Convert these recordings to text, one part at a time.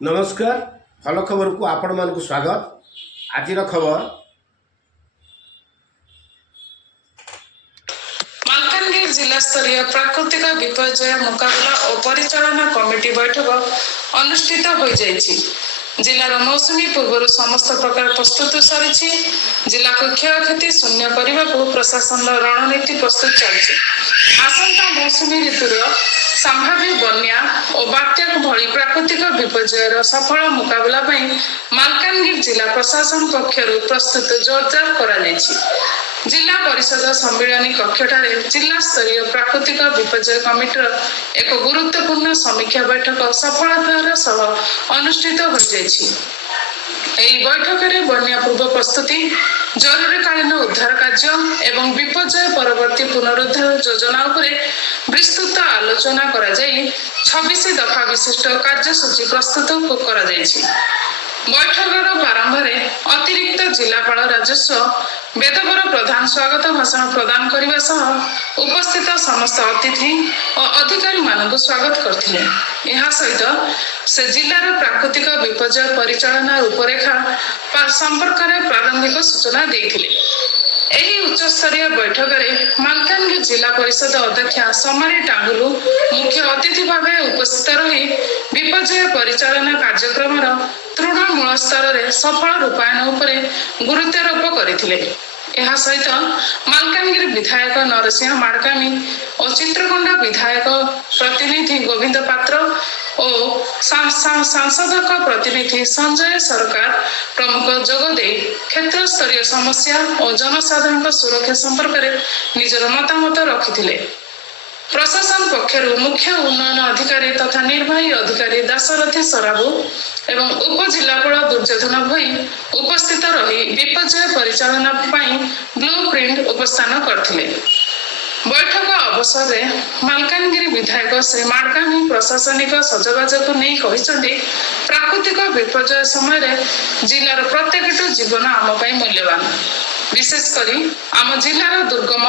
नमस्कार भल खबर को आपण मान को स्वागत। आज खबर मालकानगिरी जिला स्तरीय प्राकृतिक विपर्यय मुकाबला और परिचालना कमिटी बैठक अनुष्ठित हो जाइछि। जिलार मौसुमी पूर्व समस्त प्रकार प्रस्तुत सरी जिला को क्षयक्षति शून्य करने को प्रशासन रणनीति प्रस्तुत चलछि। आसंता मौसुमी ऋतुर संभाव्य बन्या और बात्या भली प्राकृतिक विपर्ययर सफल मुकाबला मालकानगिरी जिला प्रशासन पक्षर प्रस्तुत जोरदार करा जाइछि। जिला परिषद सम्मेलन कक्षठारे जिला स्तरीय प्राकृतिक विपर्यय कमिटीर एक गुरुत्वपूर्ण समीक्षा बैठक सफलतार सह अनुष्ठित हो जाइछि। एही बैठक में बन्या पूर्व प्रस्तुति, जरूरीकालीन उद्धार कार्य एवं विपर्यय परवर्ती पुनरुद्धार योजना उपरे विस्तृत आलोचना करा जाई 26 दफा विशिष्ट कार्यसूची प्रस्तुत करा जाइछि। बैठकर प्रारंभ में अतिरिक्त जिलापाल राजस्व वेदवर प्रधान स्वागत भाषण प्रदान करने सह उपस्थित समस्त अतिथि और अधिकारी मानक स्वागत करथिले। यह सहित से जिलार प्राकृतिक विपर्यय परिचालना रूपरेखा संपर्क में प्रारंभिक सूचना देथिले। एही उच्च स्तरीय बैठक में मालकानगिरी जिला परिषद अध्यक्षा समारी टांगुलु मुख्य अतिथि भाव उपस्थित रही विपर्यय परिचालना कार्यक्रम तृणमूल स्तर में सफल रूपायन उपरे गुरुत्वारोप करथिले। यह सहित मालकानगिरी विधायक नरसिंह माड़कामी और चित्रकोंडा विधायक प्रतिनिधि गोविंद पात्र और सांसद प्रतिनिधि संजय सरकार प्रमुख जोगदे क्षेत्र स्तरीय समस्या और जनसाधारण सुरक्षा संपर्क में निजर मतामत रखिथिले। प्रशासन पक्षर मुख्य उन्नयन अधिकारी तथा निर्वाही अधिकारी दाशरथी सराबू एवं उपजिलापाल दुर्योधन भई उपस्थित रही विपर्यय परिचालना ब्लू प्रिंट उपस्थान करथिले। बैठक अवसर में मालकानगिरी विधायक श्री माड़कामी प्रशासनिक सजबाज को नहीं कहते प्राकृतिक विपर्यय समय जिलार प्रत्येक जीवन आम मूल्यवान, विशेषकर आम जिलार दुर्गम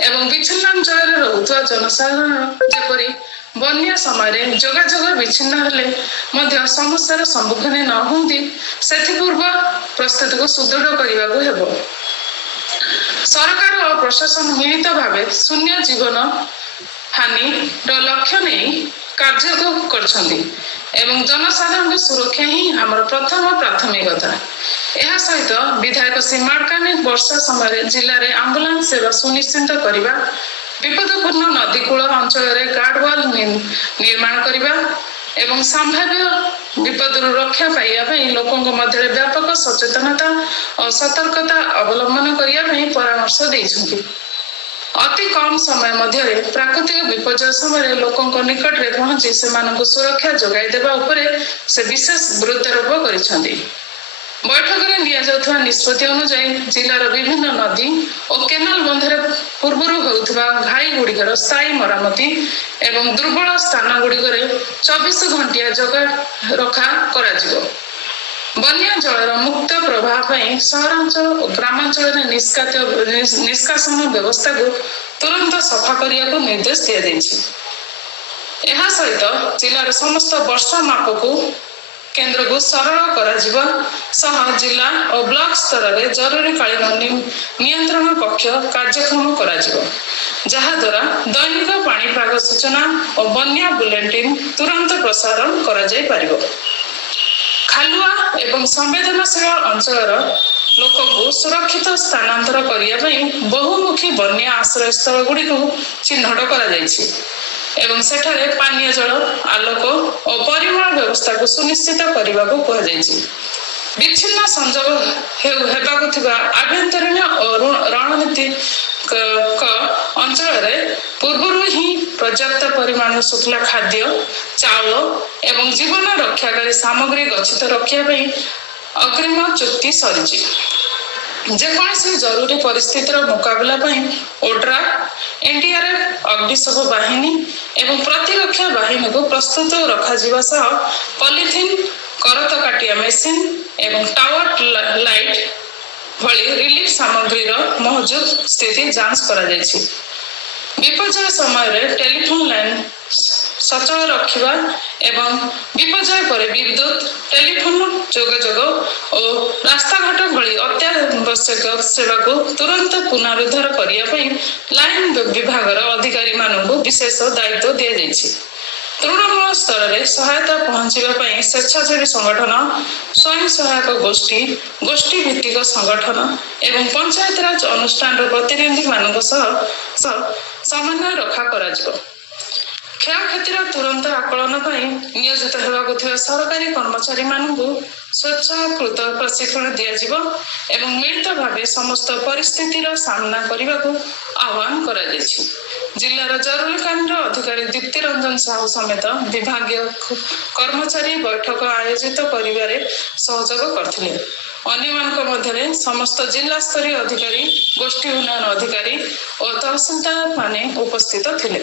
एवं विच्छिन्नांचल रहुवा जनसाधारण जेपरी बन्या समय जोगाजोग विच्छिन्न हेले समस्यार सम्मुखीन न होती पूर्व प्रस्तुति को सुदृढ़ करने को सरकार और प्रशासन मिलित भाव शून्य जीवन हानि लक्ष्य नहीं कार्य करछंती एवं जनसाधारण सुरक्षा ही आमर प्रथम प्राथमिकता। यह सहित विधायक श्री माड़कामी वर्षा समय जिले में आंबुलांस सेवा सुनिश्चित करने, विपदपूर्ण नदीकूल अंचल गार्डवाल निर्माण करने एवं संभाव्य विपद रक्षा पाइबा लोकों मध्य व्यापक सचेतनता और सतर्कता अवलंबन करने परामर्श देइछन्ति। अति कम समय मध्य प्राकृतिक विपर्यय समय लोकों निकट में पहुंची से सुरक्षा जोगाई देवा उपरे से विशेष गुरुत्वारोप करिसेंति। बैठक में निया निष्पत्ति अनुसार जिलार विभिन्न नदी और केनाल बंधर पूर्वर होउथबा घाई गुड़िकर स्थायी मरामती एवं दुर्बल स्थान गुड़िकर 24 घंटिया जगह रखा कराजिवो। बन्या जलर मुक्त प्रवाह सहरांचल और ग्रामांचल निष्कासन व्यवस्था को तुरंत सफा करने को निर्देश दिया जाइछि। यह सहित जिलार समस्त वर्षा माप को केंद्र को सरल कराजिबा सह जिला और ब्लॉक स्तर में जरूरीकालीन नियंत्रण कक्ष कार्यक्रम कराजिबो, जहाँ द्वारा दैनिक पाणीपाग सूचना और बन्या बुलेटिन तुरंत प्रसारण करा जाय पारिबो। खालुआ एवं संवेदनशील अंचल लोक को सुरक्षित स्थानांतर करने बहुमुखी बन्या आश्रय स्थल गुड़ी चिन्हट करा जायछि एवं सेठारे पानीय जल, आलोक और परिमल व्यवस्था को सुनिश्चित करने को कहुଯାଇଛି। विच्छिन्न संजोग हेबाकु थिबा आभ्यंतरीण और रणनीतिक अंचल पूर्व ही पर्याप्त परिमाण शुक्ला खाद्य, चाउल एवं जीवन रक्षाकारी सामग्री गच्छित रखा अग्रिम चुक्ति सरी। जेकोसी जरूरी परिस्थितिर मुकाबला ओड्रा, एनडीआरएफ, अग्निशम बाहिनी एवं प्रतिरक्षा बाहिनी को प्रस्तुत रखा सह पॉलिथिन, करत काटिया मेसिन एवं टावर लाइट भली रिलीफ सामग्री मौजूद स्थिति जांच करा जायछि। विपर्यय समय टेलीफोन लाइन ସଚଳ ରଖିବା ଏବଂ ବିପର୍ଯ୍ୟୟ ପରେ ବିଦ୍ୟୁତ୍, ଟେଲିଫୋନ ଯୋଗାଯୋଗ ଓ ରାସ୍ତାଘାଟ ଭଳି ଅତ୍ୟାବଶ୍ୟକ ସେବାକୁ ତୁରନ୍ତ ପୁନରୁଦ୍ଧାର କରିବା ପାଇଁ ଲାଇନ୍ ବିଭାଗର ଅଧିକାରୀମାନଙ୍କୁ ବିଶେଷ ଦାୟିତ୍ୱ ଦିଆଯାଇଛି। ତୃଣମୂଳ ସ୍ତରରେ ସହାୟତା ପହଞ୍ଚିବା ପାଇଁ ସ୍ୱେଚ୍ଛାସେବୀ ସଂଗଠନ, ସ୍ୱୟଂ ସହାୟକ ଗୋଷ୍ଠୀ, ଗୋଷ୍ଠୀ ଭିତ୍ତିକ ସଂଗଠନ ଏବଂ ପଞ୍ଚାୟତରାଜ ଅନୁଷ୍ଠାନର ପ୍ରତିନିଧିମାନଙ୍କ ସହ ସମନ୍ୱୟ ରକ୍ଷା କରାଯିବ। କ୍ଷୟକ୍ଷତିର ତୁରନ୍ତ ଆକଳନ ପାଇଁ ନିୟୋଜିତ ହେବାକୁ ଥିବା ସରକାରୀ କର୍ମଚାରୀମାନଙ୍କୁ ସ୍ୱେଚ୍ଛାକୃତ ପ୍ରଶିକ୍ଷଣ ଦିଆଯିବ ଏବଂ ମିଳିତ ଭାବେ ସମସ୍ତ ପରିସ୍ଥିତିର ସାମ୍ନା କରିବାକୁ ଆହ୍ୱାନ କରାଯାଇଛି। ଜିଲ୍ଲାର ଜରୁରୀକାଳୀନ ଅଧିକାରୀ ଦୀପ୍ତି ରଞ୍ଜନ ସାହୁ ସମେତ ବିଭାଗୀୟ କର୍ମଚାରୀ ବୈଠକ ଆୟୋଜିତ କରିବାରେ ସହଯୋଗ କରିଥିଲେ। ଅନ୍ୟମାନଙ୍କ ମଧ୍ୟରେ ସମସ୍ତ ଜିଲ୍ଲାସ୍ତରୀୟ ଅଧିକାରୀ, ଗୋଷ୍ଠୀ ଉନ୍ନୟନ ଅଧିକାରୀ ଓ ତହସିଲଦାର ମାନେ ଉପସ୍ଥିତ ଥିଲେ।